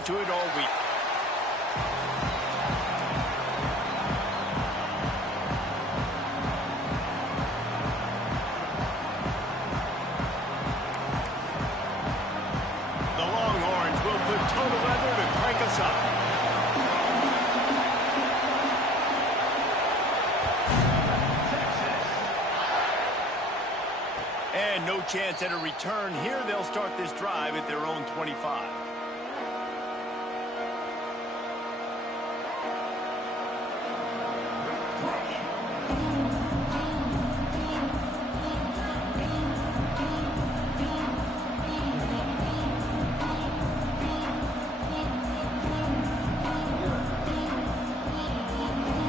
forward to it all week. The Longhorns will put total leather to crank us up. And no chance at a return here. They'll start this drive at their own 25.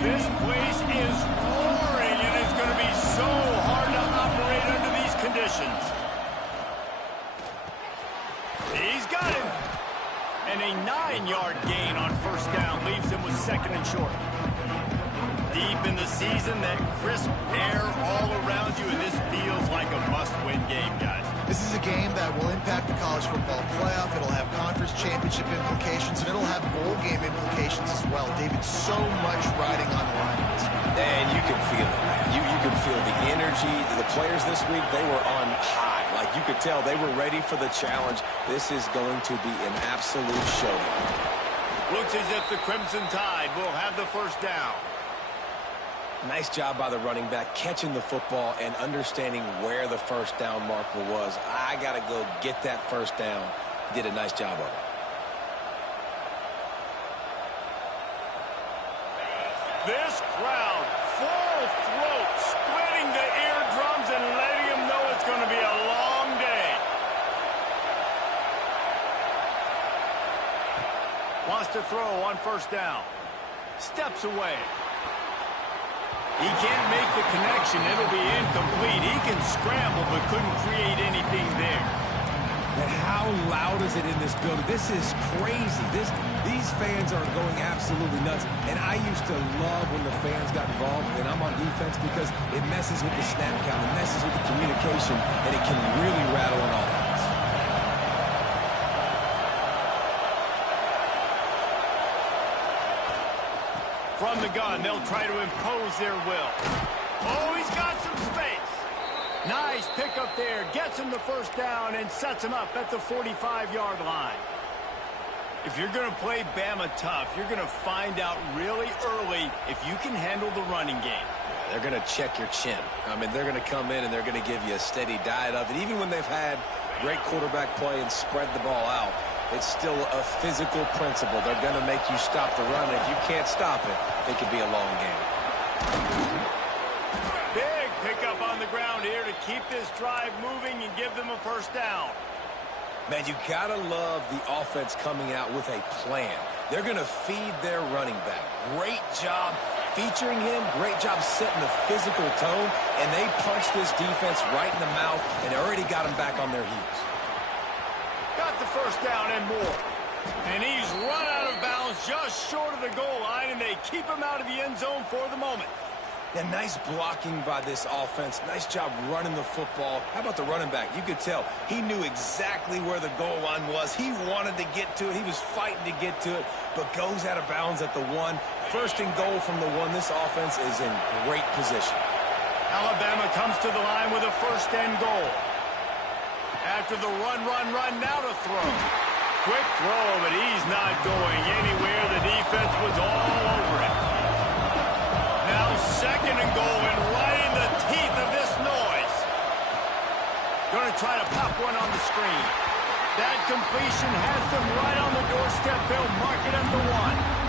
This place is roaring, and it's going to be so hard to operate under these conditions. He's got him. And a 9-yard gain on first down leaves him with 2nd and short. Deep in the season, that crisp air all around you, and this feels like a must-win game, guys. This is a game that will impact the college football playoff. It'll have conference championship implications, and it'll have bowl game implications as well. David, so much riding on the line in this one. And you can feel it, man. You can feel the energy. The players this week, they were on high. Like, you could tell they were ready for the challenge. This is going to be an absolute showdown. Looks as if the Crimson Tide will have the first down. Nice job by the running back catching the football and understanding where the first down marker was. I got to go get that first down. He did a nice job of it. This crowd, full throat, splitting the eardrums and letting them know it's going to be a long day. Wants to throw on first down. Steps away. He can't make the connection. It'll be incomplete. He can scramble but couldn't create anything there. And how loud is it in this building? This is crazy. These fans are going absolutely nuts. And I used to love when the fans got involved, and I'm on defense, because it messes with the snap count, it messes with the communication, and it can really rattle an offense. From the gun, they'll try to impose their will. Oh, he's got some space. Nice pickup there. Gets him the first down and sets him up at the 45-yard line. If you're going to play Bama tough, you're going to find out really early if you can handle the running game. Yeah, they're going to check your chin. I mean, they're going to come in and they're going to give you a steady diet of it. Even when they've had great quarterback play and spread the ball out, it's still a physical principle. They're going to make you stop the run. If you can't stop it, it could be a long game. Big pickup on the ground here to keep this drive moving and give them a first down. Man, you got to love the offense coming out with a plan. They're going to feed their running back. Great job featuring him. Great job setting the physical tone. And they punched this defense right in the mouth and already got them back on their heels. Got the first down and more. And he's run out of bounds just short of the goal line, and they keep him out of the end zone for the moment. And nice blocking by this offense. Nice job running the football. How about the running back? You could tell he knew exactly where the goal line was. He wanted to get to it. He was fighting to get to it, but goes out of bounds at the 1. First and goal from the 1. This offense is in great position. Alabama comes to the line with a first and goal. After the run, now to throw. Quick throw, but he's not going anywhere. The defense was all over him. Now 2nd and goal, and right in the teeth of this noise. Going to try to pop one on the screen. That completion has them right on the doorstep. They'll mark it at the 1.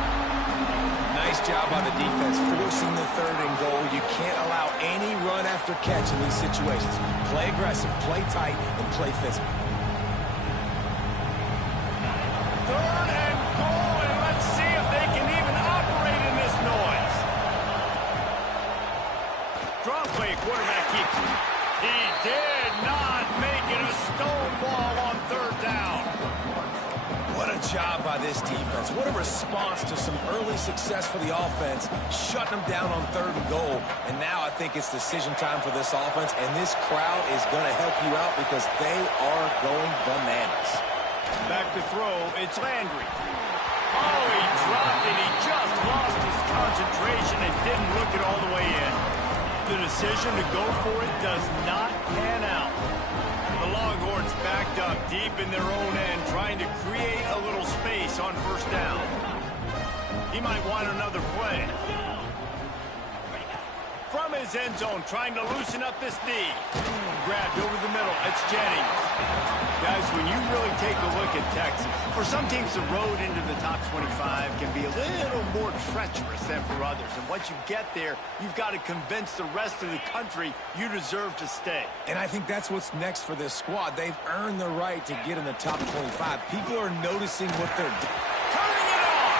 Nice job by the defense forcing the 3rd and goal. You can't allow any run after catch in these situations. Play aggressive, play tight, and play physical. 3rd and goal, and let's see if they can even operate in this noise. Draw play, quarterback keeps it. He did not make it a stonewall on 3rd down. What a job by this defense. What a response to some early success for the offense, shutting them down on 3rd and goal. And now I think it's decision time for this offense, and this crowd is going to help you out because they are going bananas. Back to throw, it's Landry. Oh, he dropped it. He just lost his concentration and didn't look it all the way in. The decision to go for it does not pan out. The Longhorns backed up deep in their own end, trying to create a little space on first down. He might want another play. From his end zone, trying to loosen up this knee. Grabbed over the middle. It's Jennings. Guys, when you really take a look at Texas, for some teams, the road into the top 25 can be a little more treacherous than for others. And once you get there, you've got to convince the rest of the country you deserve to stay. And I think that's what's next for this squad. They've earned the right to get in the top 25. People are noticing what they're doing. Turning it on!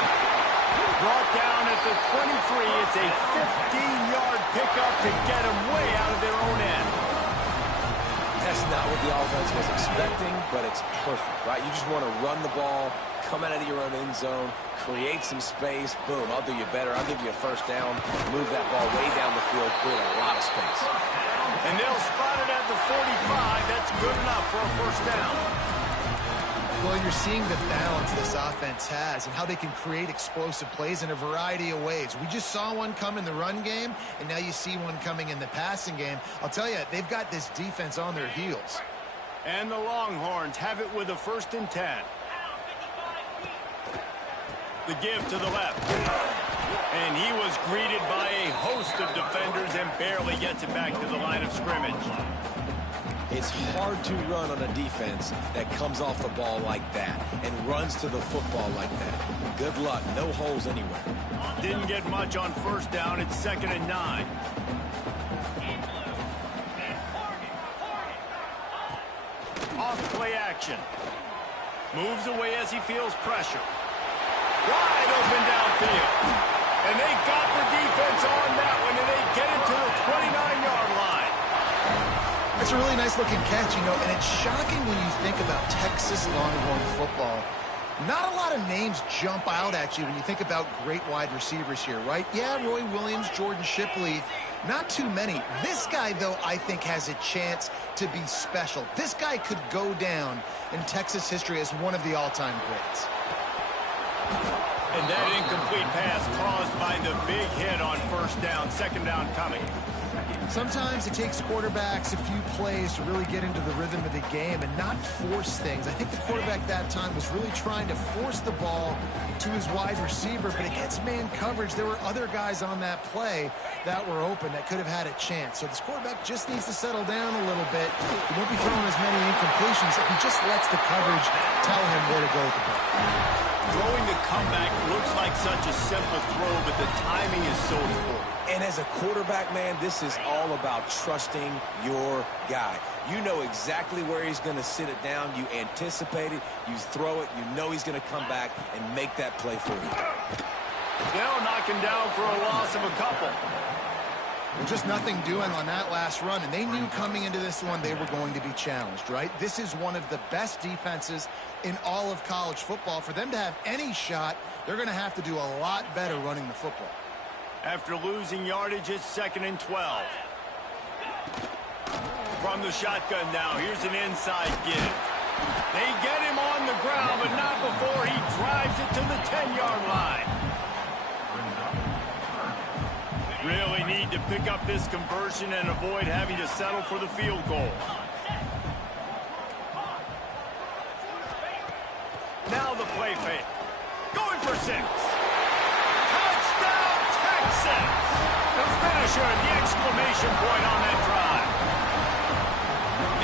Brought down at the 23. It's a 15-yard pickup to get them way out of their own end. That's not what the offense was expecting, but it's perfect, right? You just want to run the ball, come out of your own end zone, create some space, boom, I'll do you better. I'll give you a first down, move that ball way down the field, create a lot of space. And they'll spot it at the 45. That's good enough for a first down. Well, you're seeing the balance this offense has and how they can create explosive plays in a variety of ways. We just saw one come in the run game, and now you see one coming in the passing game. I'll tell you, they've got this defense on their heels. And the Longhorns have it with a 1st and 10. The give to the left. And he was greeted by a host of defenders and barely gets it back to the line of scrimmage. It's hard to run on a defense that comes off the ball like that and runs to the football like that. Good luck. No holes anywhere. Didn't get much on first down. It's 2nd and 9. Off play action. Moves away as he feels pressure. Wide open downfield. And they got the defense on that one, and they get it to the 29-yard line. That's a really nice-looking catch, you know, and it's shocking when you think about Texas Longhorn football. Not a lot of names jump out at you when you think about great wide receivers here, right? Yeah, Roy Williams, Jordan Shipley, not too many. This guy, though, I think has a chance to be special. This guy could go down in Texas history as one of the all-time greats. And that incomplete pass caused by the big hit on first down, 2nd down coming. Sometimes it takes quarterbacks a few plays to really get into the rhythm of the game and not force things. I think the quarterback that time was really trying to force the ball to his wide receiver, but against man coverage, there were other guys on that play that were open that could have had a chance. So this quarterback just needs to settle down a little bit. He won't be throwing as many incompletions if he just lets the coverage tell him where to go with the ball. Throwing the comeback looks like such a simple throw, but the timing is so important. And as a quarterback, man, this is all about trusting your guy. You know exactly where he's going to sit it down. You anticipate it. You throw it. You know he's going to come back and make that play for you. They'll knock him down for a loss of a couple. Just nothing doing on that last run, and they knew coming into this one they were going to be challenged, right? This is one of the best defenses in all of college football. For them to have any shot, they're going to have to do a lot better running the football. After losing yardage, it's 2nd and 12. From the shotgun now, here's an inside give. They get him on the ground, but not before he drives it to the 10-yard line. Really need to pick up this conversion and avoid having to settle for the field goal. Now the play fake. Going for 6. Touchdown, Texas! The finisher, the exclamation point on that drive.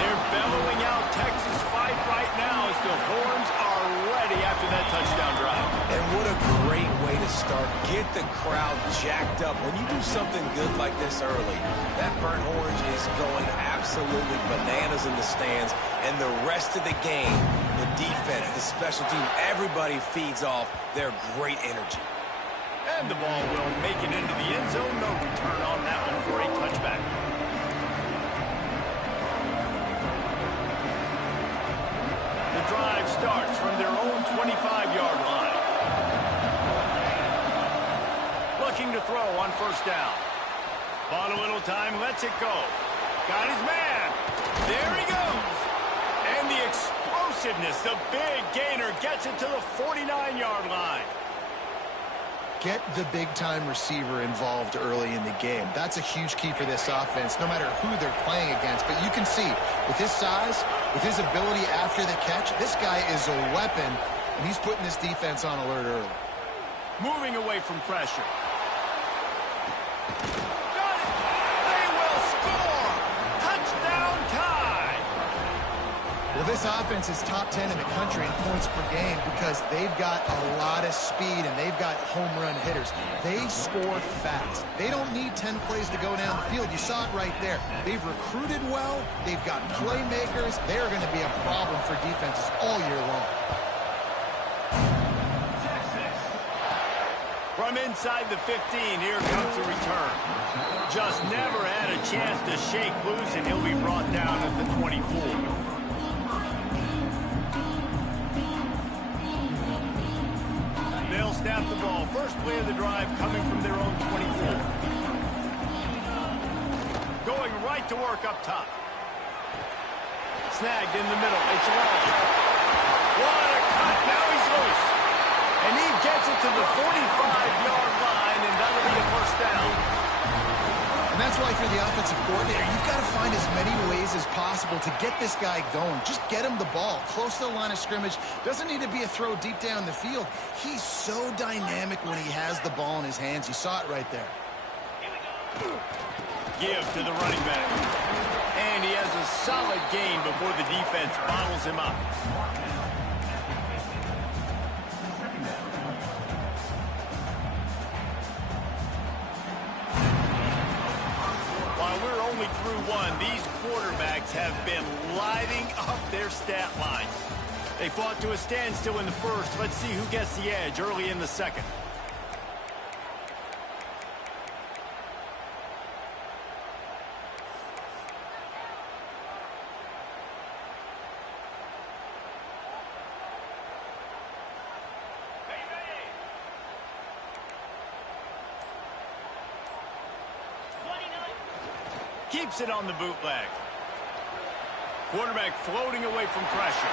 They're bellowing out Texas fight right now as the horns are ready after that touchdown drive. And what a great way to start. Get the crowd jacked up. When you do something good like this early, that burnt orange is going absolutely bananas in the stands. And the rest of the game, the defense, the special team, everybody feeds off their great energy. And the ball will make it into the end zone. No return on that one for a touchback. The drive starts from their own 25-yard line. Looking to throw on first down. Bought a little time, lets it go. Got his man. There he goes. And the explosive explosiveness. The big gainer gets it to the 49-yard line. Get the big-time receiver involved early in the game. That's a huge key for this offense, no matter who they're playing against. But you can see, with his size, with his ability after the catch, this guy is a weapon, and he's putting this defense on alert early. Moving away from pressure. Got it! They will score! Touchdown tie! Well, this offense is top 10 in the country in points per game because they've got a lot of speed and they've got home run hitters. They score fast. They don't need 10 plays to go down the field. You saw it right there. They've recruited well. They've got playmakers. They're going to be a problem for defenses all year long. From inside the 15, here comes the return. Just never had a chance to shake loose, and he'll be brought down at the 24. They'll snap the ball. First play of the drive coming from their own 24. Going right to work up top. Snagged in the middle. It's long. What a cut. Now he's loose. And he gets it to the 45-yard line, and that'll be a first down. And that's why for the offensive coordinator, you've got to find as many ways as possible to get this guy going. Just get him the ball close to the line of scrimmage. Doesn't need to be a throw deep down the field. He's so dynamic when he has the ball in his hands. You saw it right there. Give to the running back. And he has a solid gain before the defense bottles him up. Through one, these quarterbacks have been lighting up their stat lines. They fought to a standstill in the first. Let's see who gets the edge early in the second. Keeps it on the bootleg. Quarterback floating away from pressure.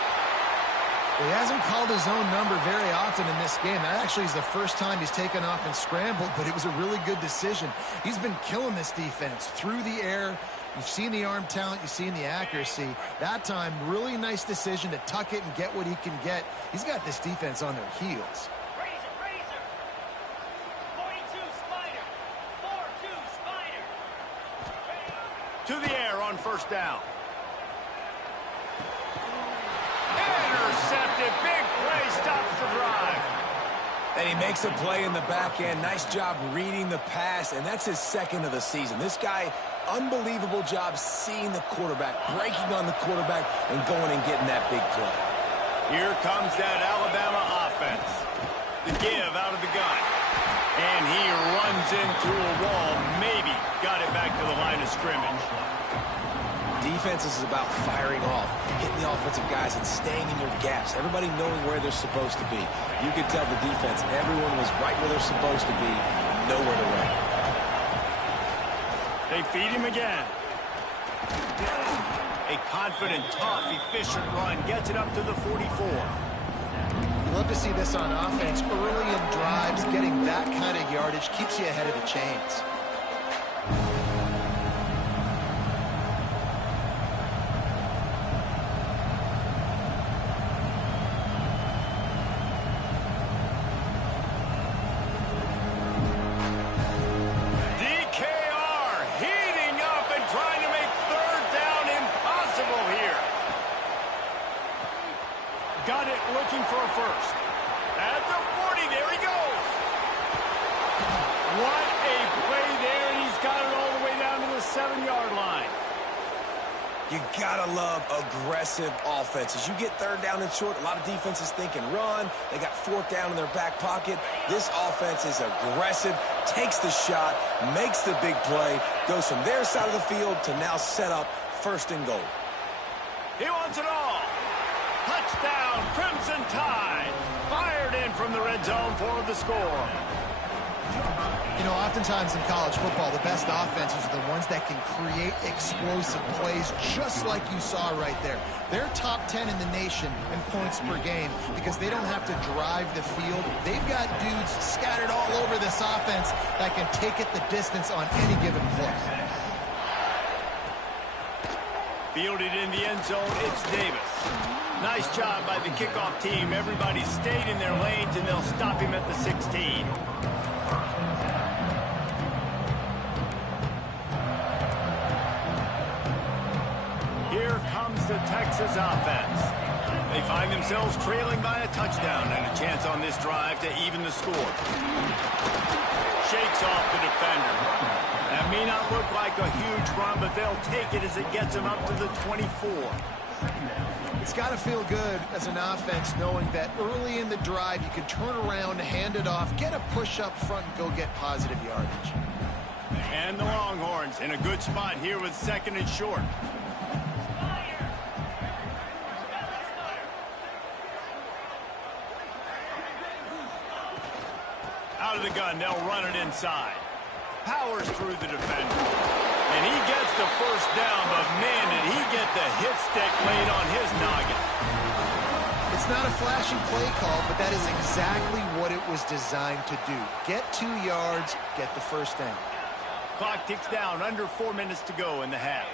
He hasn't called his own number very often in this game. That actually is the first time he's taken off and scrambled, but it was a really good decision. He's been killing this defense through the air. You've seen the arm talent. You've seen the accuracy. That time, really nice decision to tuck it and get what he can get. He's got this defense on their heels. To the air on first down. Intercepted. Big play stops the drive. And he makes a play in the back end. Nice job reading the pass, and that's his second of the season. This guy, unbelievable job seeing the quarterback, breaking on the quarterback, and going and getting that big play. Here comes that Alabama offense. The give out of the gun. And he runs into a wall. Maybe got it back to the line of scrimmage. Defense is about firing off, hitting the offensive guys, and staying in your gaps. Everybody knowing where they're supposed to be. You could tell the defense, everyone was right where they're supposed to be, nowhere to run. They feed him again. A confident, tough, efficient run gets it up to the 44. Love to see this on offense. Early in drives, getting that kind of yardage keeps you ahead of the chains. DKR heating up and trying to make third down impossible here. Got it, looking for a first. At the 40, there he goes. What a play there, and he's got it all the way down to the 7-yard line. You gotta love aggressive offenses. You get third down and short, a lot of defenses thinking run. They got fourth down in their back pocket. This offense is aggressive, takes the shot, makes the big play, goes from their side of the field to now set up first and goal. He wants it all. Touchdown, Crimson Tide. Fired in from the red zone for the score. You know, oftentimes in college football, the best offenses are the ones that can create explosive plays, just like you saw right there. They're top 10 in the nation in points per game because they don't have to drive the field. They've got dudes scattered all over this offense that can take it the distance on any given play. Fielded in the end zone, it's Davis. Nice job by the kickoff team. Everybody stayed in their lanes, and they'll stop him at the 16. Here comes the Texas offense. They find themselves trailing by a touchdown and a chance on this drive to even the score. Shakes off the defender. That may not look like a huge run, but they'll take it as it gets them up to the 24. It's got to feel good as an offense knowing that early in the drive you can turn around, hand it off, get a push up front, and go get positive yardage. And the Longhorns in a good spot here with 2nd and short. Out of the gun, they'll run it inside. Powers through the defender. And he gets the first down, but man, did he get the hit stick laid on his noggin. It's not a flashy play call, but that is exactly what it was designed to do. Get 2 yards, get the first down. Clock ticks down, under 4 minutes to go in the half.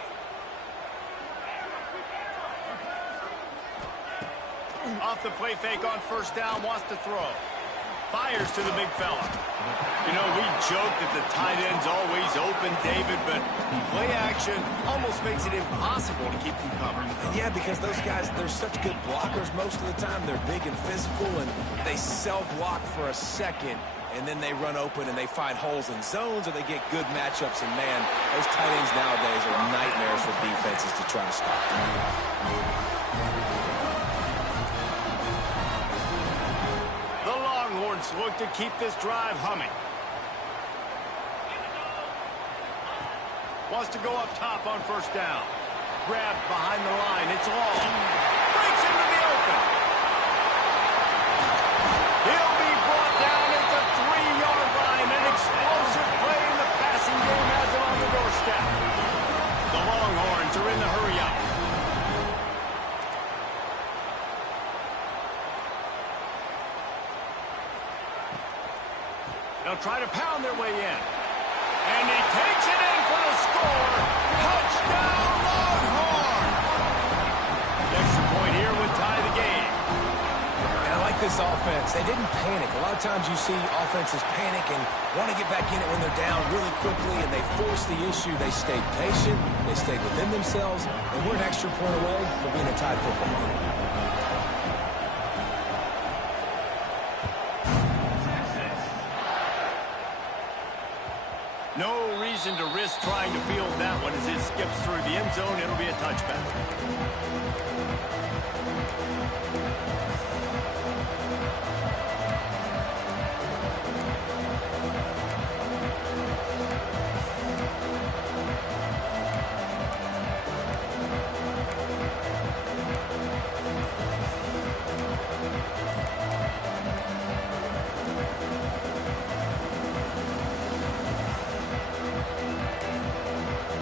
Off the play fake on first down, wants to throw. Fires to the big fella. You know, we joke that the tight end's always open, David, but play action almost makes it impossible to keep them covered. Yeah, because those guys, they're such good blockers most of the time. They're big and physical, and they self-block for a second, and then they run open and they find holes in zones, or they get good matchups. And, man, those tight ends nowadays are nightmares for defenses to try to stop. Look to keep this drive humming. Wants to go up top on first down. Grabbed behind the line. It's long. Breaks into the open. He'll be brought down at the 3-yard line. An explosive play in the passing game has him on the doorstep. The Longhorns are in the hurry-up. They'll try to pound their way in. And he takes it in for the score. Touchdown, Longhorns! The extra point here would tie the game. And I like this offense. They didn't panic. A lot of times you see offenses panic and want to get back in it when they're down really quickly, and they force the issue. They stayed patient. They stayed within themselves, and we're an extra point away from being a tied football game. No reason to risk trying to field that one as it skips through the end zone. It'll be a touchback.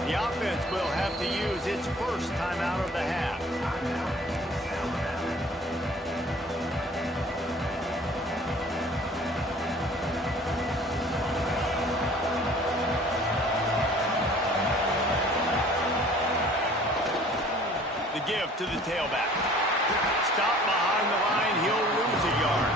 The offense will have to use its first timeout of the half. The give to the tailback. Stop behind the line. He'll lose a yard.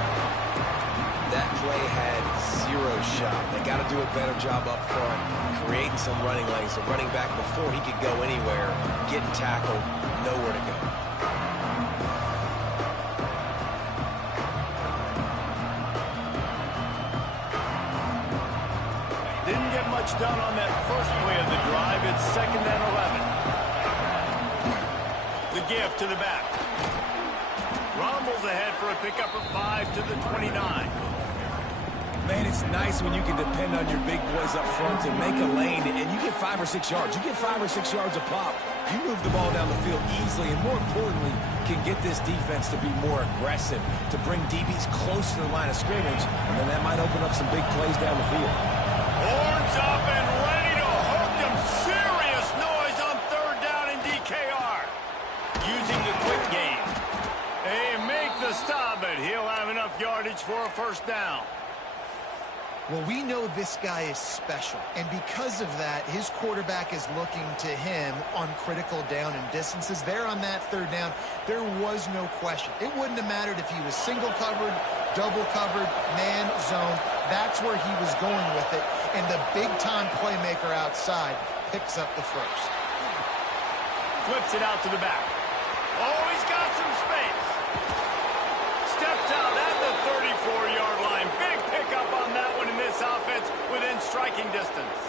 That play had 0 shot. They got to do a better job up front, creating some running lanes. The running back, before he could go anywhere, getting tackled, nowhere to go. Didn't get much done on that first play of the drive. It's 2nd and 11. The give to the back. Rumbles ahead for a pickup of 5 to the 29. Man, it's nice when you can depend on your big boys up front to make a lane, and you get 5 or 6 yards. You get 5 or 6 yards a pop. You move the ball down the field easily, and more importantly, can get this defense to be more aggressive, to bring DBs close to the line of scrimmage, and then that might open up some big plays down the field. Horns up and ready to hook them. Serious noise on 3rd down in DKR. Using the quick game. They make the stop, but he'll have enough yardage for a 1st down. Well, we know this guy is special, and because of that, his quarterback is looking to him on critical down and distances. There on that 3rd down, there was no question. It wouldn't have mattered if he was single covered, double covered, man, zone. That's where he was going with it, and the big-time playmaker outside picks up the 1st. Flips it out to the back. Oh, he's got some space. Steps out at the 34-yard line. Big pickup on that one in this offense within striking distance.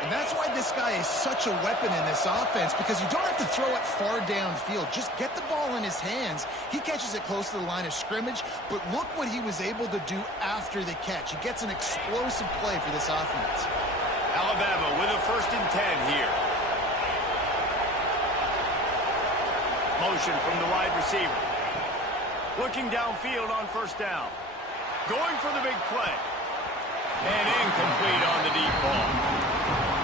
And that's why this guy is such a weapon in this offense, because you don't have to throw it far downfield. Just get the ball in his hands. He catches it close to the line of scrimmage, but look what he was able to do after the catch. He gets an explosive play for this offense. Alabama with a 1st and 10 here. Motion from the wide receiver. Looking downfield on 1st down. Going for the big play. And incomplete on the deep ball.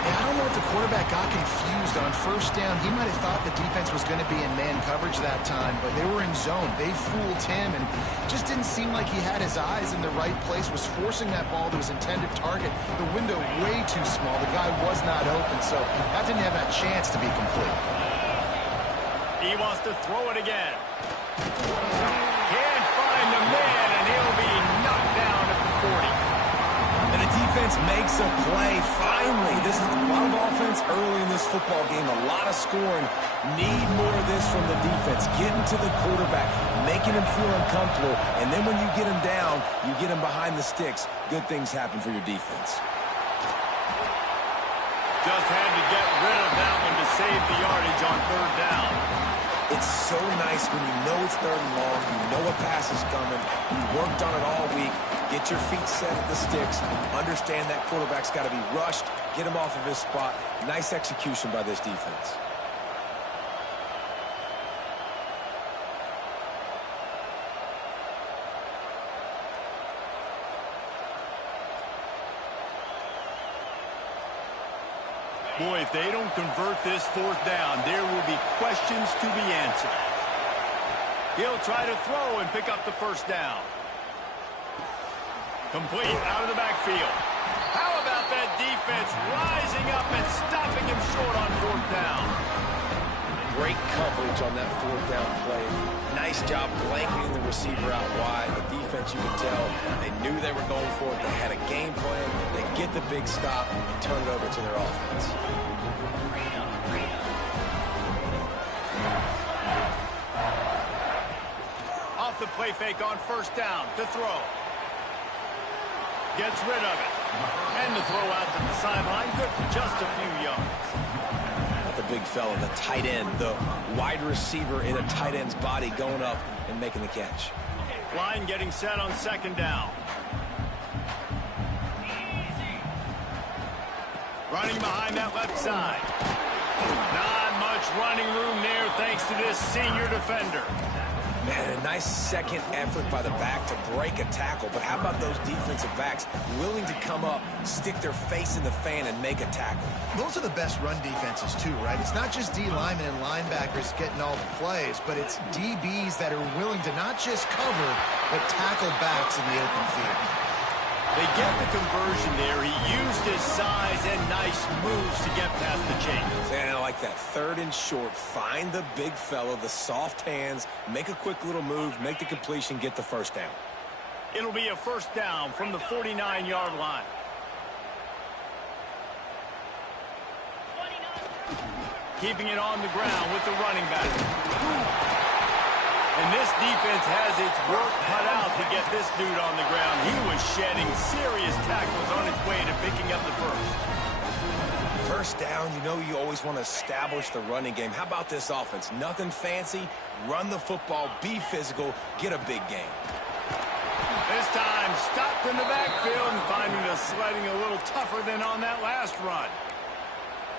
Yeah, I don't know if the quarterback got confused on 1st down. He might have thought the defense was going to be in man coverage that time, but they were in zone. They fooled him and just didn't seem like he had his eyes in the right place, was forcing that ball to his intended target. The window way too small. The guy was not open, so that didn't have that chance to be complete. He wants to throw it again. Can't find the man, and he'll be knocked down at the 40. And the defense makes a play. Finally, this is a lot of offense early in this football game. A lot of scoring. Need more of this from the defense. Getting to the quarterback, making him feel uncomfortable. And then when you get him down, you get him behind the sticks. Good things happen for your defense. Just had to get rid of that one to save the yardage on 3rd down. It's so nice when you know it's 3rd and long, you know a pass is coming, you worked on it all week, get your feet set at the sticks, understand that quarterback's got to be rushed, get him off of his spot. Nice execution by this defense. Boy, if they don't convert this 4th down, there will be questions to be answered. He'll try to throw and pick up the 1st down. Complete out of the backfield. How about that defense rising up and stopping him short on 4th down? Great coverage on that 4th down play. Nice job blanketing the receiver out wide. The defense, you could tell, they knew they were going for it. They had a game plan. They get the big stop and turn it over to their offense. Off the play fake on 1st down to throw. Gets rid of it. And the throw out to the sideline. Good for just a few yards. The big fella, the tight end, the wide receiver in a tight end's body going up and making the catch. Line getting set on 2nd down. Running behind that left side. Not much running room there thanks to this senior defender. Man, a nice second effort by the back to break a tackle. But how about those defensive backs willing to come up, stick their face in the fan, and make a tackle? Those are the best run defenses, too, right? It's not just D linemen and linebackers getting all the plays, but it's DBs that are willing to not just cover, but tackle backs in the open field. They get the conversion there. He used his size and nice moves to get past the chains. And I like that. 3rd and short. Find the big fellow, the soft hands, make a quick little move, make the completion, get the 1st down. It'll be a 1st down from the 49-yard line. Keeping it on the ground with the running back. And this defense has its work cut out to get this dude on the ground. He was shedding serious tackles on his way to picking up the 1st. 1st down, you know you always want to establish the running game. How about this offense? Nothing fancy. Run the football, be physical, get a big game. This time stopped in the backfield and finding the sledding a little tougher than on that last run.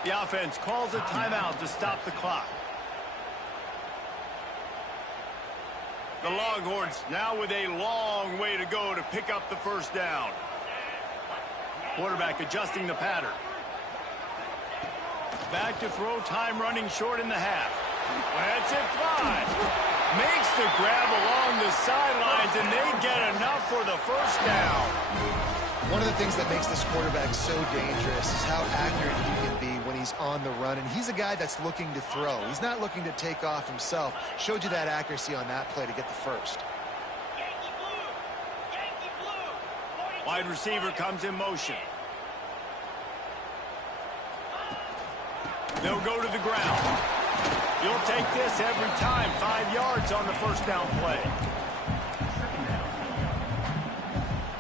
The offense calls a timeout to stop the clock. The Longhorns now with a long way to go to pick up the first down. Quarterback adjusting the pattern. Back to throw, time running short in the half. Lets it fly. Makes the grab along the sidelines, and they get enough for the first down. One of the things that makes this quarterback so dangerous is how accurate he can be when he's on the run. And he's a guy that's looking to throw. He's not looking to take off himself. Showed you that accuracy on that play to get the first. Wide receiver comes in motion. They'll go to the ground. You'll take this every time. 5 yards on the first down play.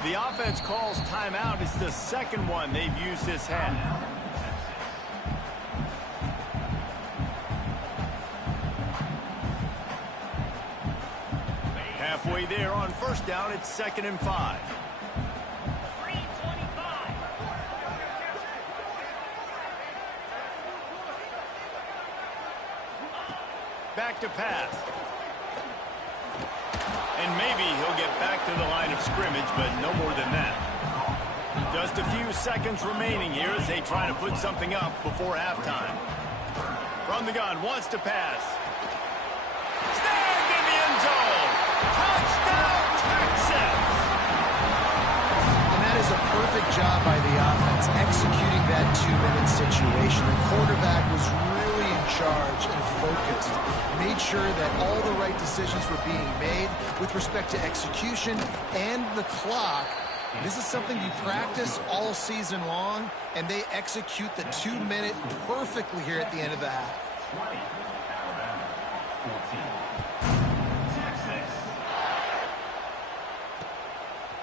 The offense calls timeout. It's the second one they've used this half. Halfway there on first down, it's 2nd and 5. Back to pass. And maybe he'll get back to the line of scrimmage, but no more than that. Just a few seconds remaining here as they try to put something up before halftime. From the gun, wants to pass. Snagged in the end zone. Touchdown, Texas! And that is a perfect job by the offense, executing that 2-minute situation. The quarterback was really in charge and focused. Made sure that all the right decisions were being made with respect to execution and the clock. This is something you practice all season long, and they execute the 2-minute perfectly here at the end of the half.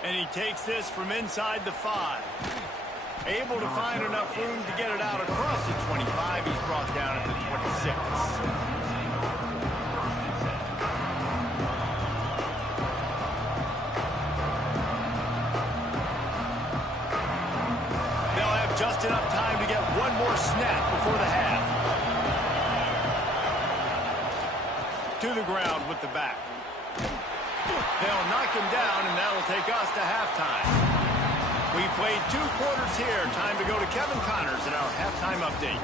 And he takes this from inside the 5. Able to find enough room to get it out across the 25. He's brought down at the 26. Just enough time to get one more snap before the half. To the ground with the back. They'll knock him down, and that'll take us to halftime. We played 2 quarters here. Time to go to Kevin Connors in our halftime update.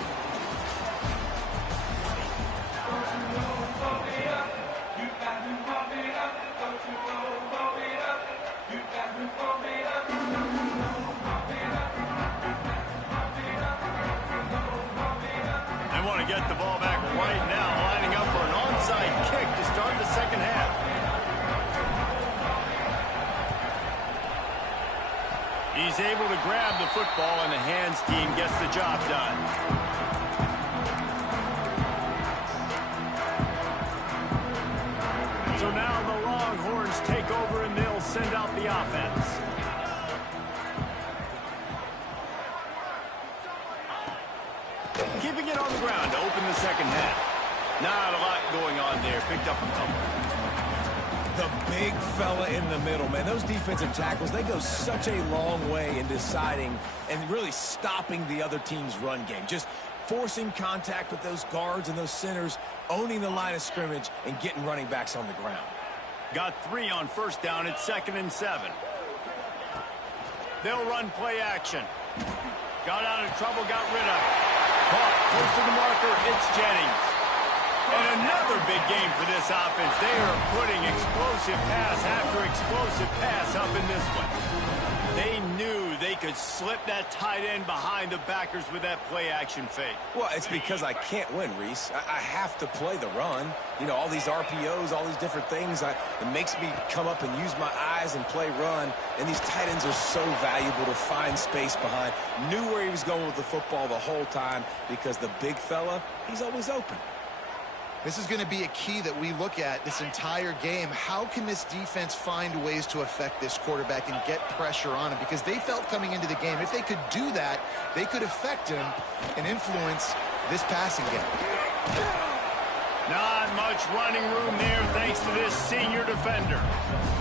Get the ball back right now, lining up for an onside kick to start the second half. He's able to grab the football, and the hands team gets the job done. So now the Longhorns take over, and they'll send out the offense. Keeping it on the ground to open the second half. Not a lot going on there. Picked up a couple. The big fella in the middle, man. Those defensive tackles, they go such a long way in deciding and really stopping the other team's run game. Just forcing contact with those guards and those centers, owning the line of scrimmage, and getting running backs on the ground. Got 3 on first down. It's 2nd and 7. They'll run play action. Got out of trouble, got rid of it. Caught close to the marker, it's Jennings. And another big game for this offense. They are putting explosive pass after explosive pass up in this one. They knew they could slip that tight end behind the backers with that play action fake. Well, it's because I can't win, Reese. I have to play the run. You know, all these RPOs, all these different things. It makes me come up and use my eyes and play run. And these tight ends are so valuable to find space behind. Knew where he was going with the football the whole time because the big fella, he's always open. This is going to be a key that we look at this entire game. How can this defense find ways to affect this quarterback and get pressure on him? Because they felt coming into the game, if they could do that, they could affect him and influence this passing game. Not much running room there thanks to this senior defender.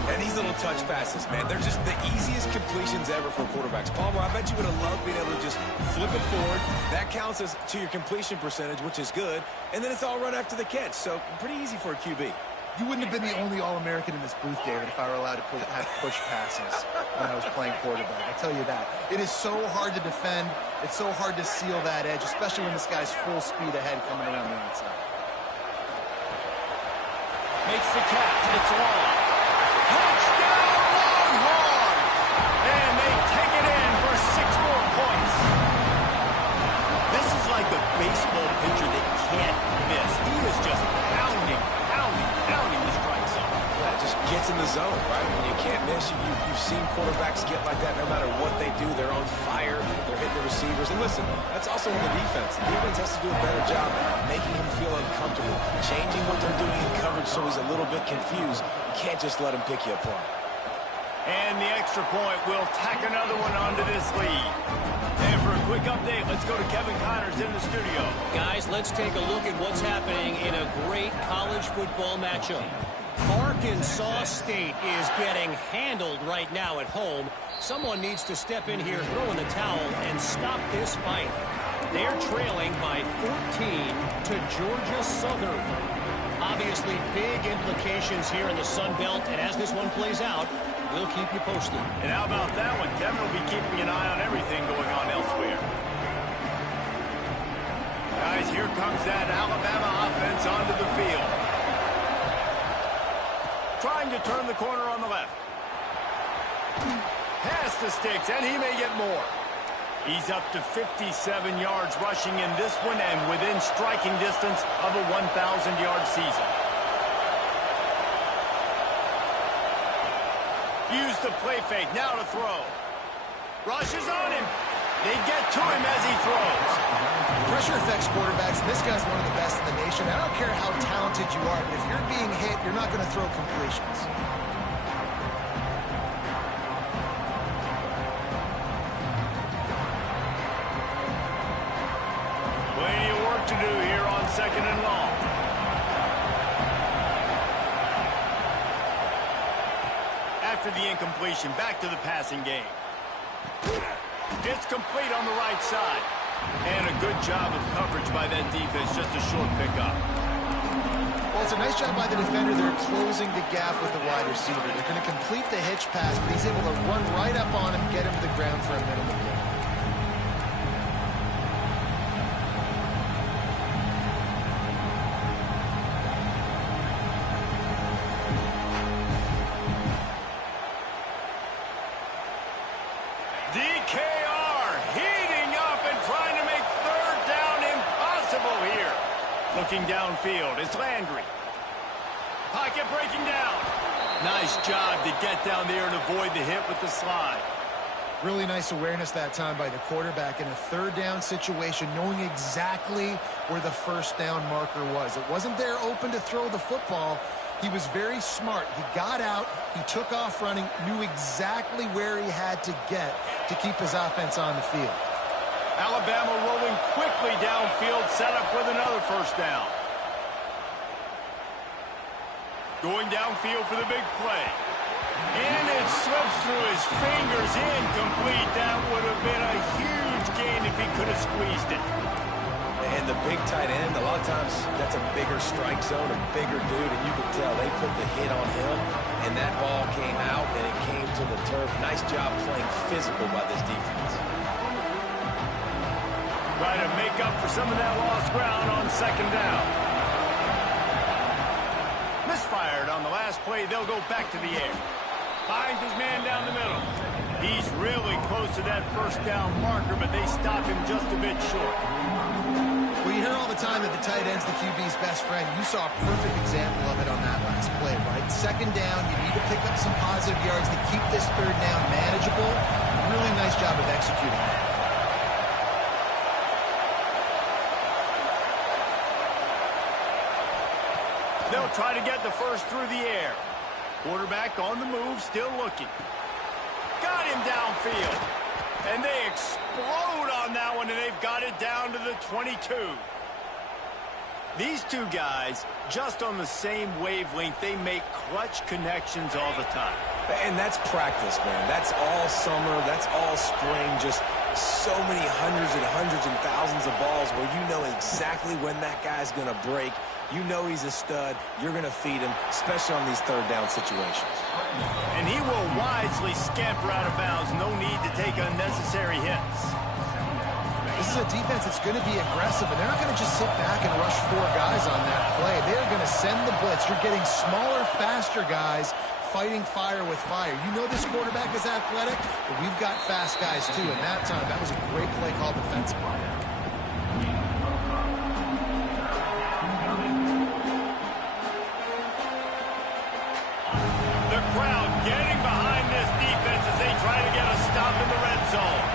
And he's little touch passes, man, they're just the easiest completions ever for quarterbacks. Palmer, I bet you would have loved being able to just flip it forward. That counts as to your completion percentage, which is good. And then it's all run after the catch. So pretty easy for a QB. You wouldn't have been the only All-American in this booth, David, if I were allowed to have push passes when I was playing quarterback. I tell you that. It is so hard to defend. It's so hard to seal that edge, especially when this guy's full speed ahead coming around the outside. Makes the catch. It's long. Touchdown, Longhorns! And they take it in for 6 more points. This is like a baseball pitcher that can't miss. He is just pounding the strike zone. Yeah, it just gets in the zone, right? When you can't miss, you've seen quarterbacks get like that no matter what they do. They're on fire. They're hitting the receivers. And listen, that's also on the defense. The defense has to do a better job making him feel uncomfortable, changing what they're doing in coverage so he's a little bit confused. You can't just let him pick you apart. And the extra point will tack another one onto this lead. And for a quick update, let's go to Kevin Connors in the studio. Guys, let's take a look at what's happening in a great college football matchup. Arkansas State is getting handled right now at home. Someone needs to step in here, throw in the towel, and stop this fight. They're trailing by 14 to Georgia Southern. Obviously, big implications here in the Sun Belt, and as this one plays out, we'll keep you posted. And how about that one? Kevin will be keeping an eye on everything going on elsewhere. Guys, here comes that Alabama offense onto the field. Trying to turn the corner on the left. Pass the sticks, and he may get more. He's up to 57 yards rushing in this one and within striking distance of a 1,000-yard season. Use the play fake, now to throw. Rushes on him. They get to him as he throws. Pressure affects quarterbacks, and this guy's one of the best in the nation. I don't care how talented you are, but if you're being hit, you're not going to throw completions. Plenty of work to do here on 2nd and long. After the incompletion, back to the passing game. It's complete on the right side. And a good job of coverage by that defense, just a short pickup. Well, it's a nice job by the defender. They're closing the gap with the wide receiver. They're going to complete the hitch pass, but he's able to run right up on him, get him to the ground for a minimum gain. DKR heating up and trying to make 3rd down impossible here. Looking downfield, it's Landry. Pocket breaking down. Nice job to get down there and avoid the hit with the slide. Really nice awareness that time by the quarterback in a 3rd down situation, knowing exactly where the 1st down marker was. It wasn't there open to throw the football. He was very smart. He got out, he took off running, knew exactly where he had to get to keep his offense on the field. Alabama rolling quickly downfield, set up with another 1st down. Going downfield for the big play. And it slips through his fingers, incomplete. That would have been a huge gain if he could have squeezed it. And the big tight end, a lot of times that's a bigger strike zone, a bigger dude, and you can tell they put the hit on him, and that ball came out, and it came to the turf. Nice job playing physical by this defense. Trying to make up for some of that lost ground on 2nd down. Misfired on the last play. They'll go back to the air. Finds his man down the middle. He's really close to that 1st down marker, but they stop him just a bit short. Well, you hear all the time that the tight end's the QB's best friend. You saw a perfect example of it on that last play, right? 2nd down, you need to pick up some positive yards to keep this 3rd down manageable. Really nice job of executing that. They'll try to get the 1st through the air. Quarterback on the move, still looking. Got him downfield. And they explode on that one, and they've got it down to the 22. These two guys, just on the same wavelength, they make clutch connections all the time. And that's practice, man. That's all summer. That's all spring. Just so many hundreds and thousands of balls where you know exactly when that guy's going to break. You know he's a stud. You're going to feed him, especially on these third down situations. And he will wisely scamper out of bounds. No need to take unnecessary hits. This is a defense that's going to be aggressive, and they're not going to just sit back and rush 4 guys on that play. They're going to send the blitz. You're getting smaller, faster guys fighting fire with fire. You know this quarterback is athletic, but we've got fast guys too. And that time, that was a great play call defensively. The crowd getting behind this defense as they try to get a stop in the red zone.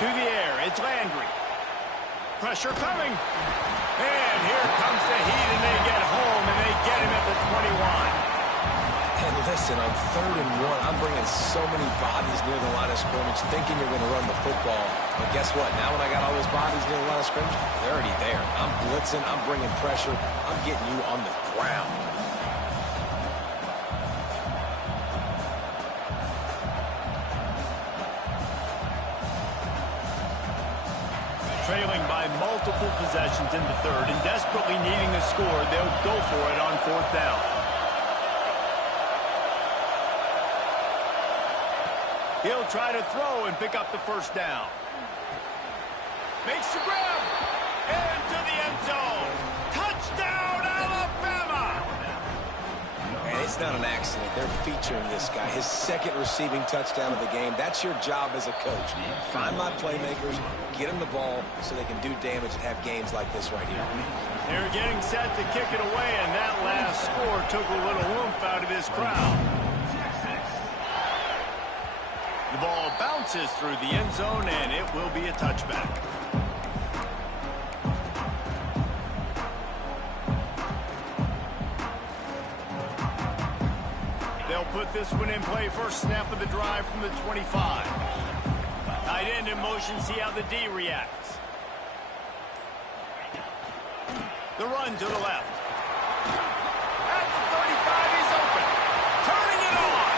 To the air, it's Landry. Pressure coming. And here comes the heat, and they get home, and they get him at the 21. And listen, on 3rd and 1, I'm bringing so many bodies near the line of scrimmage, thinking you're going to run the football. But guess what? Now when I got all those bodies near the line of scrimmage, they're already there. I'm blitzing. I'm bringing pressure. I'm getting you on the ground. Trailing by multiple possessions in the 3rd and desperately needing a score, they'll go for it on 4th down. He'll try to throw and pick up the 1st down. Makes the grab. Into the end zone. Touchdown, Alabama! And it's not an accident. They're featuring this guy. His 2nd receiving touchdown of the game. That's your job as a coach. Find my playmakers, get them the ball so they can do damage and have games like this right here. They're getting set to kick it away, and that last score took a little oomph out of this crowd. The ball bounces through the end zone, and it will be a touchback. They'll put this one in play. First snap of the drive from the 25. Tight end in motion, see how the D reacts. The run to the left. At the 35, he's open. Turning it on.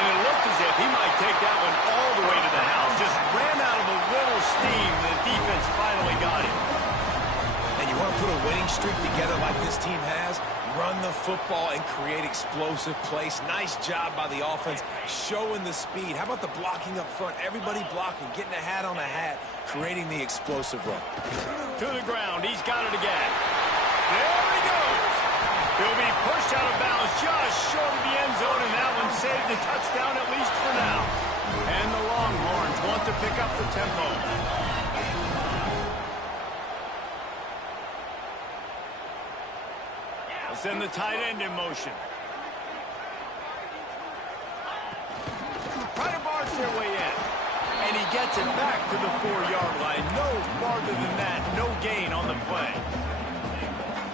And it looked as if he might take that one all the way to the house. Just ran out of a little steam. The defense finally got him. And you want to put a winning streak together like this team has? Run the football and create explosive plays. Nice job by the offense, showing the speed. How about the blocking up front? Everybody blocking, getting a hat on a hat, creating the explosive run. To the ground, he's got it again. There he goes. He'll be pushed out of bounds just short of the end zone, and that one saved a touchdown at least for now. And the Longhorns want to pick up the tempo. Send the tight end in motion. Try to barge their way in. And he gets it back to the 4-yard line. No farther than that. No gain on the play.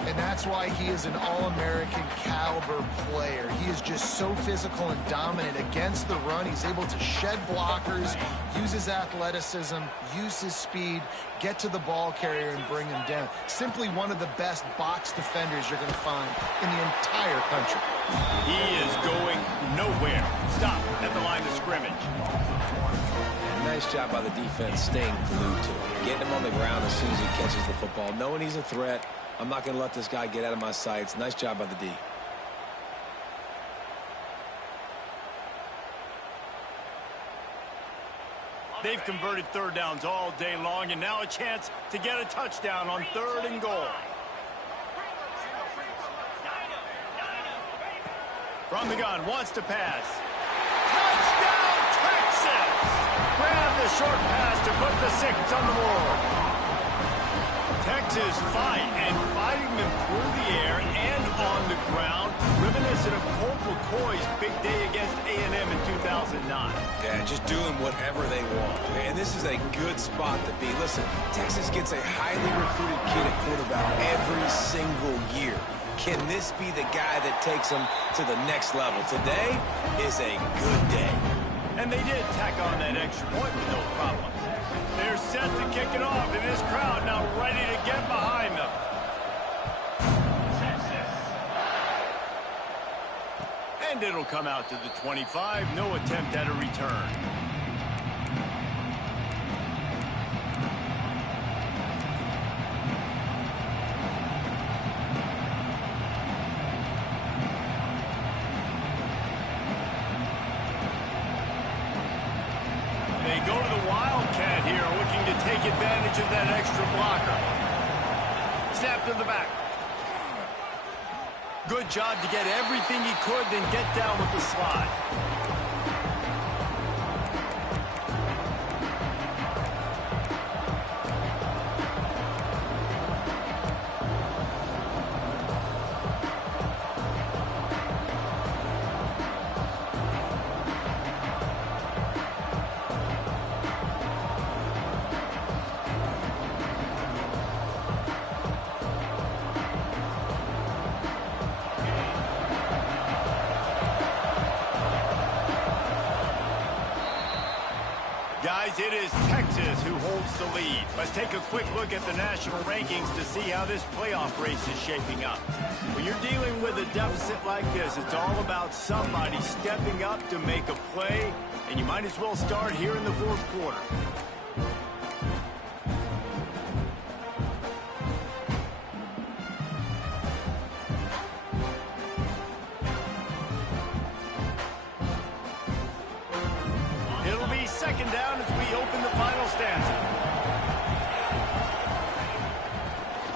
And that's why he is an All-American caliber player. He is just so physical and dominant against the run. He's able to shed blockers, use his athleticism, use his speed, get to the ball carrier and bring him down. Simply one of the best box defenders you're going to find in the entire country. He is going nowhere. Stop at the line of scrimmage. And nice job by the defense staying glued to him. Getting him on the ground as soon as he catches the football. Knowing he's a threat. I'm not going to let this guy get out of my sights. Nice job by the D. They've converted 3rd downs all day long, and now a chance to get a touchdown on 3rd and goal. From the gun, wants to pass. Touchdown, Texas! Grab the short pass to put the 6 on the board. Texas fight, and fighting them through the air and on the ground, reminiscent of Colt McCoy's big day against A&M in 2009. Yeah, just doing whatever they want. And this is a good spot to be. Listen, Texas gets a highly recruited kid at quarterback every single year. Can this be the guy that takes them to the next level? Today is a good day. And they did tack on that extra point with no problem. They're set to kick it off, and this crowd now ready to get behind them. And it'll come out to the 25. No attempt at a return. They go to the Wildcat here, looking to take advantage of that extra blocker. Snap to the back. Good job to get everything he could, then get down with the slide. Guys, it is Texas who holds the lead. Let's take a quick look at the national rankings to see how this playoff race is shaping up. When you're dealing with a deficit like this, it's all about somebody stepping up to make a play, and you might as well start here in the fourth quarter. Second down as we open the final stanza.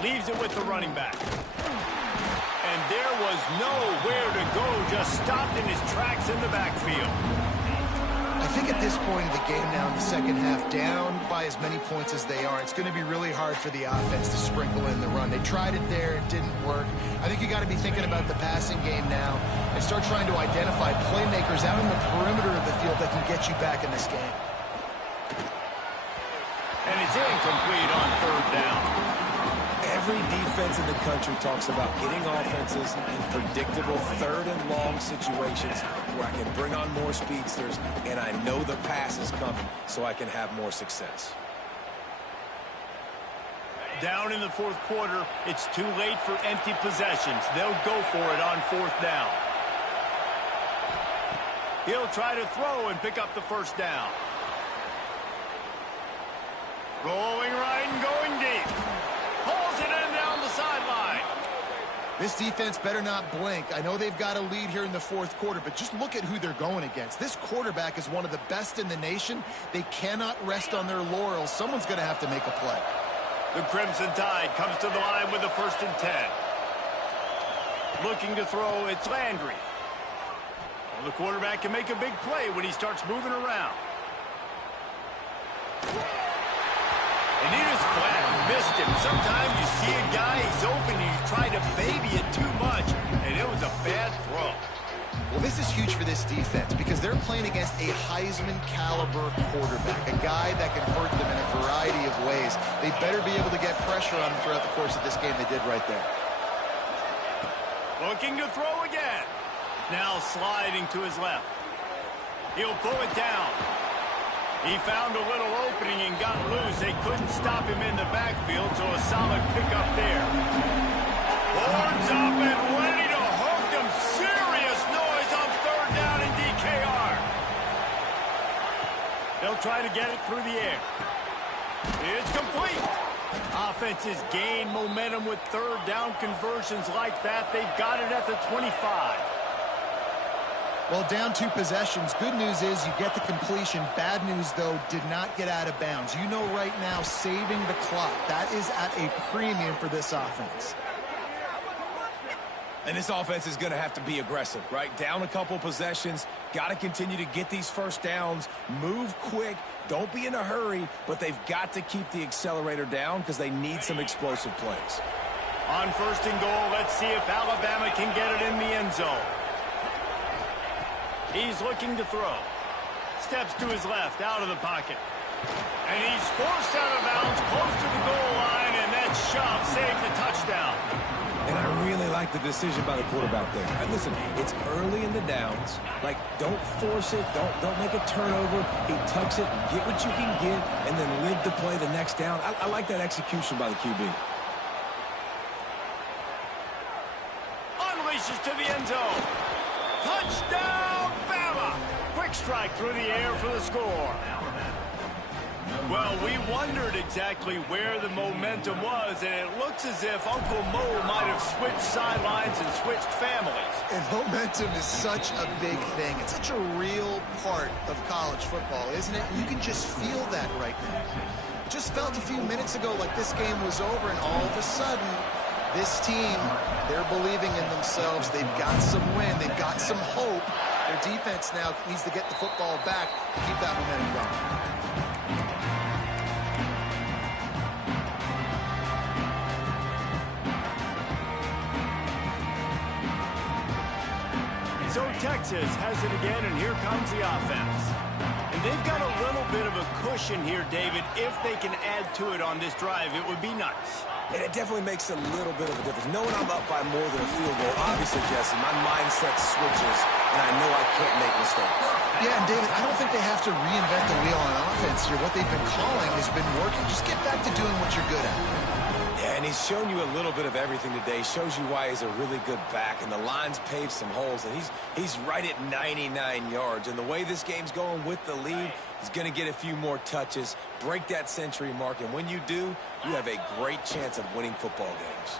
Leaves it with the running back. And there was nowhere to go, just stopped in his tracks in the backfield. I think at this point of the game now in the second half, down by as many points as they are, it's going to be really hard for the offense to sprinkle in the run. They tried it there, it didn't work. I think you got to be thinking about the passing game now and start trying to identify playmakers out in the perimeter of the field that can get you back in this game. And it's incomplete on third down. Every defense in the country talks about getting offenses in predictable third and long situations where I can bring on more speedsters and I know the pass is coming so I can have more success. Down in the fourth quarter, it's too late for empty possessions. They'll go for it on fourth down. He'll try to throw and pick up the first down. Rolling right and going deep. Pulls it in down the sideline. This defense better not blink. I know they've got a lead here in the fourth quarter, but just look at who they're going against. This quarterback is one of the best in the nation. They cannot rest on their laurels. Someone's going to have to make a play. The Crimson Tide comes to the line with a 1st and 10. Looking to throw, it's Landry. Well, the quarterback can make a big play when he starts moving around. And he just flat missed him. Sometimes you see a guy, he's open, and you try to baby it too much, and it was a bad throw. Well, this is huge for this defense because they're playing against a Heisman-caliber quarterback, a guy that can hurt them in a variety of ways. They better be able to get pressure on him throughout the course of this game. They did right there. Looking to throw again. Now sliding to his left. He'll pull it down. He found a little opening and got loose. They couldn't stop him in the backfield, so a solid pickup there. Horns up and ready to hook them. Serious noise on third down in DKR. They'll try to get it through the air. It's complete. Offenses gain momentum with third down conversions like that. They've got it at the 25. Well, down 2 possessions. Good news is you get the completion. Bad news, though, did not get out of bounds. You know right now, saving the clock, that is at a premium for this offense. And this offense is going to have to be aggressive, right? Down a couple possessions, got to continue to get these first downs, move quick, don't be in a hurry, but they've got to keep the accelerator down because they need some explosive plays. On 1st and goal, let's see if Alabama can get it in the end zone. He's looking to throw. Steps to his left, out of the pocket. And he's forced out of bounds, close to the goal line, and that shove saved the touchdown. And I really like the decision by the quarterback there. Listen, it's early in the downs. Like, don't force it. Don't make a turnover. He tucks it, get what you can get, and then live to play the next down. I like that execution by the QB. Unleashes to the end zone. Touchdown, Bama! Quick strike through the air for the score. Well, we wondered exactly where the momentum was, and it looks as if Uncle Mo might have switched sidelines and switched families. And momentum is such a big thing. It's such a real part of college football, isn't it? You can just feel that right now. It just felt a few minutes ago like this game was over, and all of a sudden, this team, they're believing in themselves. They've got some wind. They've got some hope. Their defense now needs to get the football back to keep that momentum going. So Texas has it again, and here comes the offense. And they've got a little bit of a cushion here, David. If they can add to it on this drive, it would be nice. And it definitely makes a little bit of a difference. Knowing I'm up by more than a field goal, obviously, Jesse, my mindset switches, and I know I can't make mistakes. Yeah, and David, I don't think they have to reinvent the wheel on offense here. What they've been calling has been working. Just get back to doing what you're good at. Yeah, and he's shown you a little bit of everything today. Shows you why he's a really good back, and the line's paved some holes, and he's right at 99 yards. And the way this game's going with the lead, he's going to get a few more touches, break that century mark, and when you do, you have a great chance of winning football games.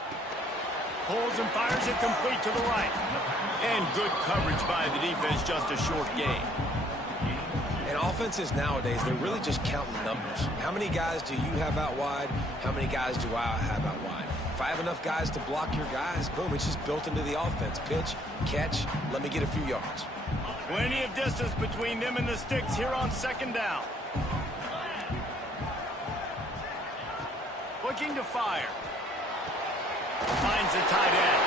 Pulls and fires it complete to the right. And good coverage by the defense, just a short gain. And offenses nowadays, they're really just counting numbers. How many guys do you have out wide? How many guys do I have out wide? If I have enough guys to block your guys, boom, it's just built into the offense. Pitch, catch, let me get a few yards. Plenty of distance between them and the sticks here on second down. Looking to fire. Finds the tight end.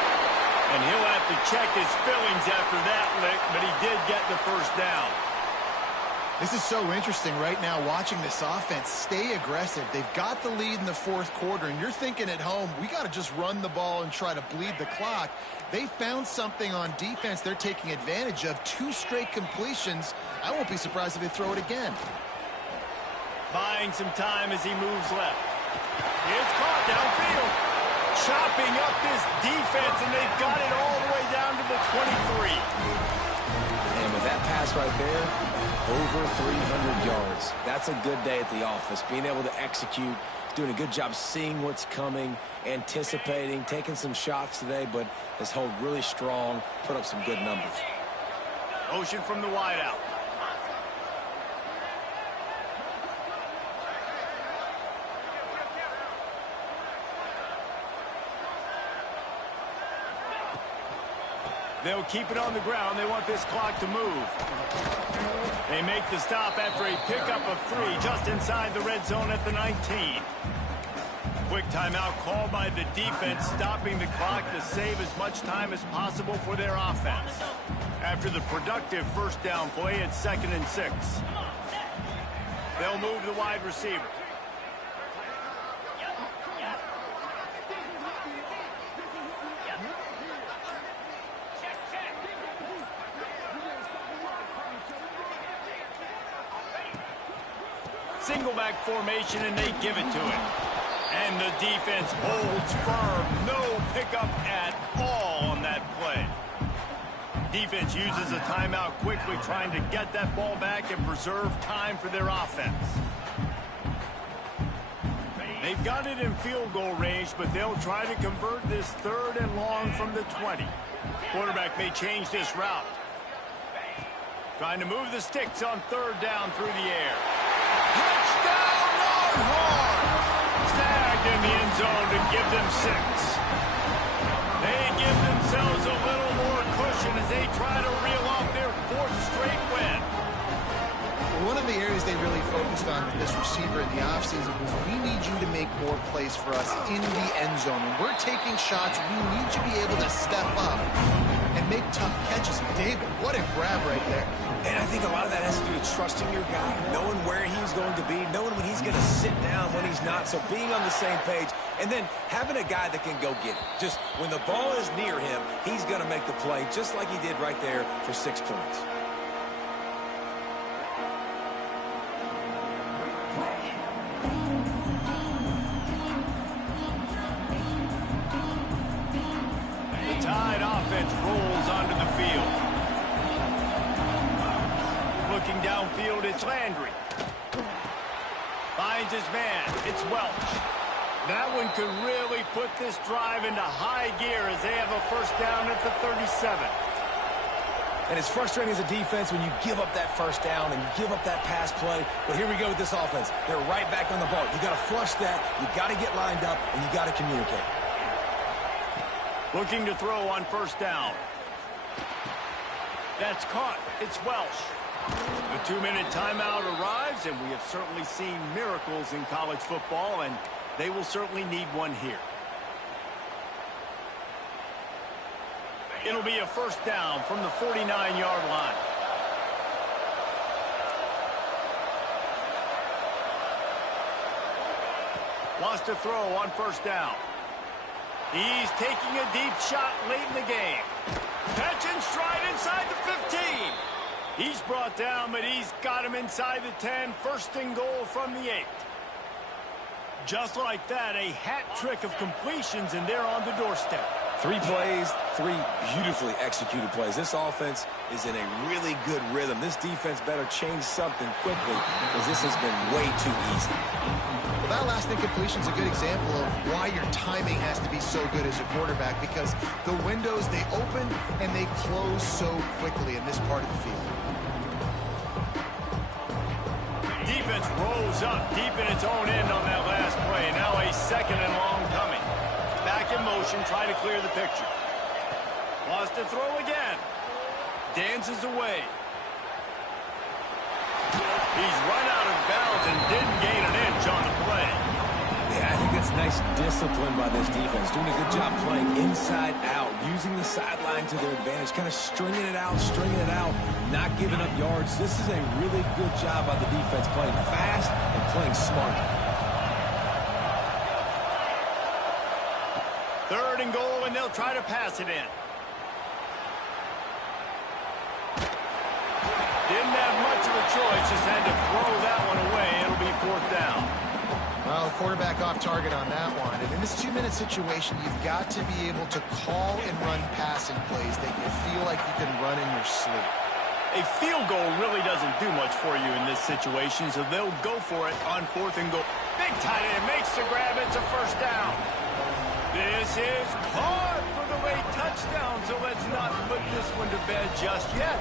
And he'll have to check his fillings after that lick, but he did get the first down. This is so interesting right now watching this offense stay aggressive. They've got the lead in the fourth quarter, and you're thinking at home, we got to just run the ball and try to bleed the clock. They found something on defense they're taking advantage of. 2 straight completions. I won't be surprised if they throw it again. Buying some time as he moves left. It's caught downfield. Chopping up this defense, and they've got it all the way down to the 23. And with that pass right there, over 300 yards. That's a good day at the office. Being able to execute, doing a good job seeing what's coming, anticipating, taking some shots today, but has held really strong, put up some good numbers. Motion from the wideout. They'll keep it on the ground. They want this clock to move. They make the stop after a pickup of 3 just inside the red zone at the 19. Quick timeout called by the defense, stopping the clock to save as much time as possible for their offense. After the productive first down play, it's 2nd and 6. They'll move the wide receiver. Single back formation, and they give it to him. And the defense holds firm. No pickup at all on that play. Defense uses a timeout quickly, trying to get that ball back and preserve time for their offense. They've got it in field goal range, but they'll try to convert this 3rd and long from the 20. Quarterback may change this route. Trying to move the sticks on 3rd down through the air. Touchdown, Longhorns! Snagged in the end zone to give them 6. They give themselves a little more cushion as they try to reel off their 4th straight win. One of the areas they really focused on with this receiver in the offseason was, we need you to make more plays for us in the end zone. When we're taking shots, we need you to be able to step up and make tough catches. David, what a grab right there. And I think a lot of that has to do with trusting your guy, knowing where he's going to be, knowing when he's going to sit down, when he's not. So being on the same page, and then having a guy that can go get it. Just when the ball is near him, he's going to make the play, just like he did right there for 6 points. The Tide offense rolls onto the field. Looking downfield, it's Landry. Finds his man. It's Welch. That one could really put this drive into high gear as they have a first down at the 37. And it's frustrating as a defense when you give up that first down and you give up that pass play. But here we go with this offense. They're right back on the ball. You got to flush that. You got to get lined up, and you got to communicate. Looking to throw on first down. That's caught. It's Welsh. The 2-minute timeout arrives, and we have certainly seen miracles in college football, and they will certainly need one here. It'll be a first down from the 49-yard line. Wants to throw on first down. He's taking a deep shot late in the game. Catch and stride inside the 15. He's brought down, but he's got him inside the 10. First and goal from the 8. Just like that, a hat trick of completions, and they're on the doorstep. 3 plays, 3 beautifully executed plays. This offense is in a really good rhythm. This defense better change something quickly because this has been way too easy. Well, that last incompletion is a good example of why your timing has to be so good as a quarterback, because the windows, they open and they close so quickly in this part of the field. Defense rolls up deep in its own end on that last play. Now a second and long coming. Back in motion, try to clear the picture. Wants to throw again. Dances away. He's run out of bounds and didn't gain an inch on the play. Yeah, I think that's nice discipline by this defense. Doing a good job playing inside out, using the sideline to their advantage, kind of stringing it out, not giving up yards. This is a really good job by the defense, playing fast and playing smart. Third and goal, and they'll try to pass it in. Didn't have much of a choice, just had to throw that one away. It'll be fourth down. Well, the quarterback off target on that one. And in this 2-minute situation, you've got to be able to call and run passing plays that you feel like you can run in your sleep. A field goal really doesn't do much for you in this situation, so they'll go for it on fourth and goal. Big tight end makes the grab. It's a first down. This is caught for the late touchdown, so let's not put this one to bed just yet.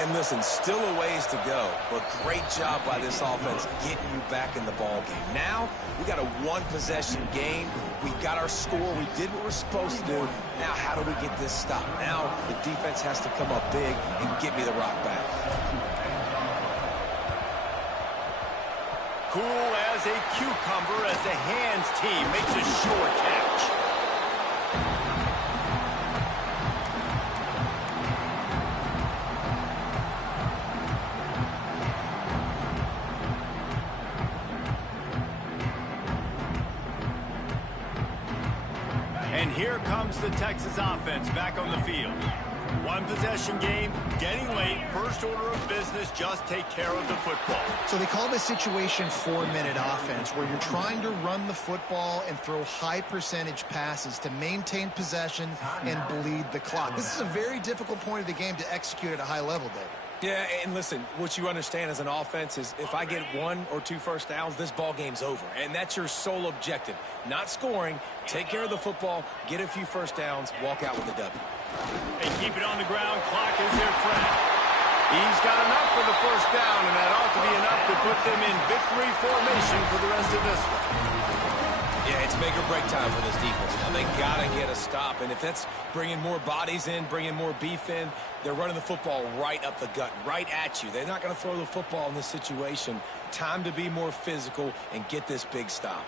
And listen, still a ways to go, but great job by this offense getting you back in the ball game. Now, we got a one-possession game. We got our score. We did what we're supposed to do. Now, how do we get this stopped? Now, the defense has to come up big and get me the rock back. Cool as a cucumber as the hands team makes a sure catch. And here comes the Texas offense back on the field. One-possession game, getting late, first order of business, just take care of the football. So they call this situation 4-minute offense, where you're trying to run the football and throw high-percentage passes to maintain possession and bleed the clock. This is a very difficult point of the game to execute at a high level, David. Yeah, and listen, what you understand as an offense is if I get 1 or 2 first downs, this ball game's over. And that's your sole objective. Not scoring, take care of the football, get a few first downs, walk out with a W. They keep it on the ground. Clock is their friend. He's got enough for the first down, and that ought to be enough to put them in victory formation for the rest of this one. Yeah, it's make or break time for this defense. Now, they got to get a stop, and if that's bringing more bodies in, bringing more beef in, they're running the football right up the gut, right at you. They're not going to throw the football in this situation. Time to be more physical and get this big stop.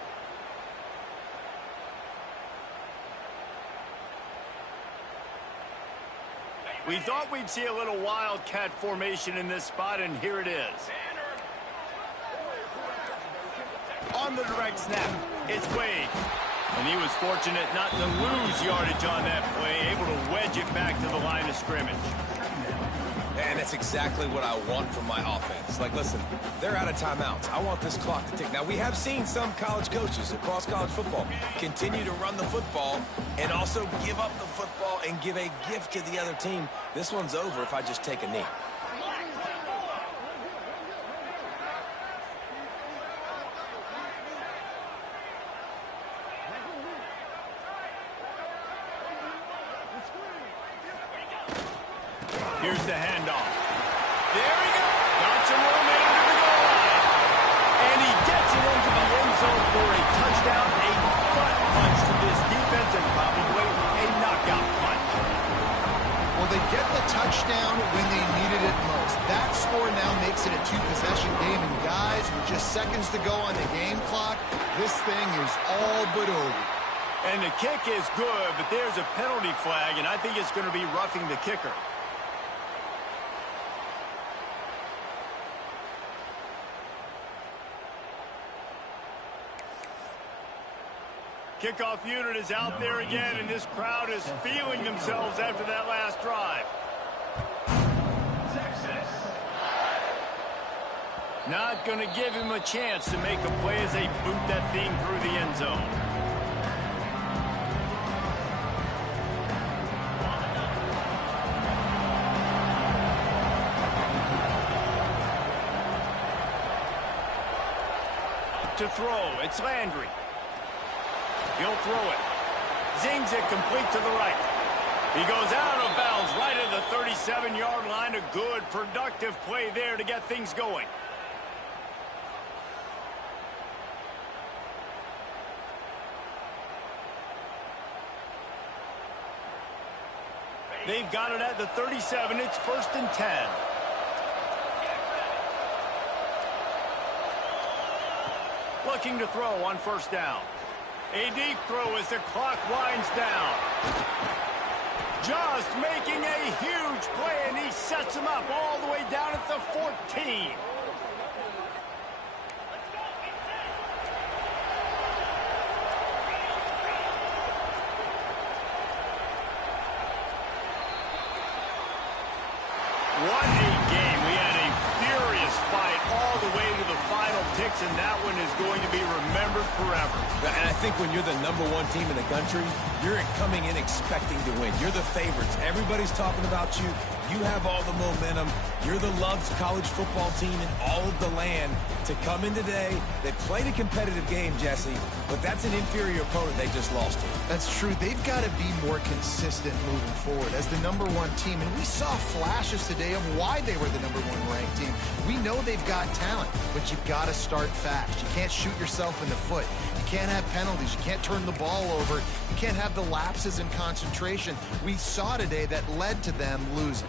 We thought we'd see a little wildcat formation in this spot, and here it is. On the direct snap, it's Wade. And he was fortunate not to lose yardage on that play, able to wedge it back to the line of scrimmage. And that's exactly what I want from my offense. Like, listen, they're out of timeouts. I want this clock to tick. Now, we have seen some college coaches across college football continue to run the football and also give up the football and give a gift to the other team. This one's over if I just take a knee. Here's the handoff. There he goes. Got some room into the goal line. And he gets it into the end zone for a touchdown, a butt punch to this defense, and probably a knockout punch. Well, they get the touchdown when they needed it most. That score now makes it a two-possession game. And guys, with just seconds to go on the game clock, this thing is all but over. And the kick is good, but there's a penalty flag, and I think it's going to be roughing the kicker. Kickoff unit is out there again, and this crowd is feeling themselves after that last drive. Not going to give him a chance to make a play as they boot that thing through the end zone. To throw, it's Landry. He'll throw it. Zings it complete to the right. He goes out of bounds right at the 37-yard line. A good, productive play there to get things going. They've got it at the 37. It's 1st and 10. Looking to throw on 1st down. A deep throw as the clock winds down. Just making a huge play, and he sets him up all the way down at the 14. What a game. We had a furious fight all the way to the final ticks, and that one is going to be remembered forever. And I think when you're the #1 team in the country, you're coming in expecting to win. You're the favorites. Everybody's talking about you. You have all the momentum. You're the loved college football team in all of the land. To come in today, they played a competitive game, Jesse, but that's an inferior opponent they just lost to. That's true. They've got to be more consistent moving forward as the #1 team. And we saw flashes today of why they were the #1 ranked team. We know they've got talent, but you've got to start fast. You can't shoot yourself in the foot. You can't have penalties. You can't turn the ball over. You can't have the lapses in concentration. We saw today that led to them losing.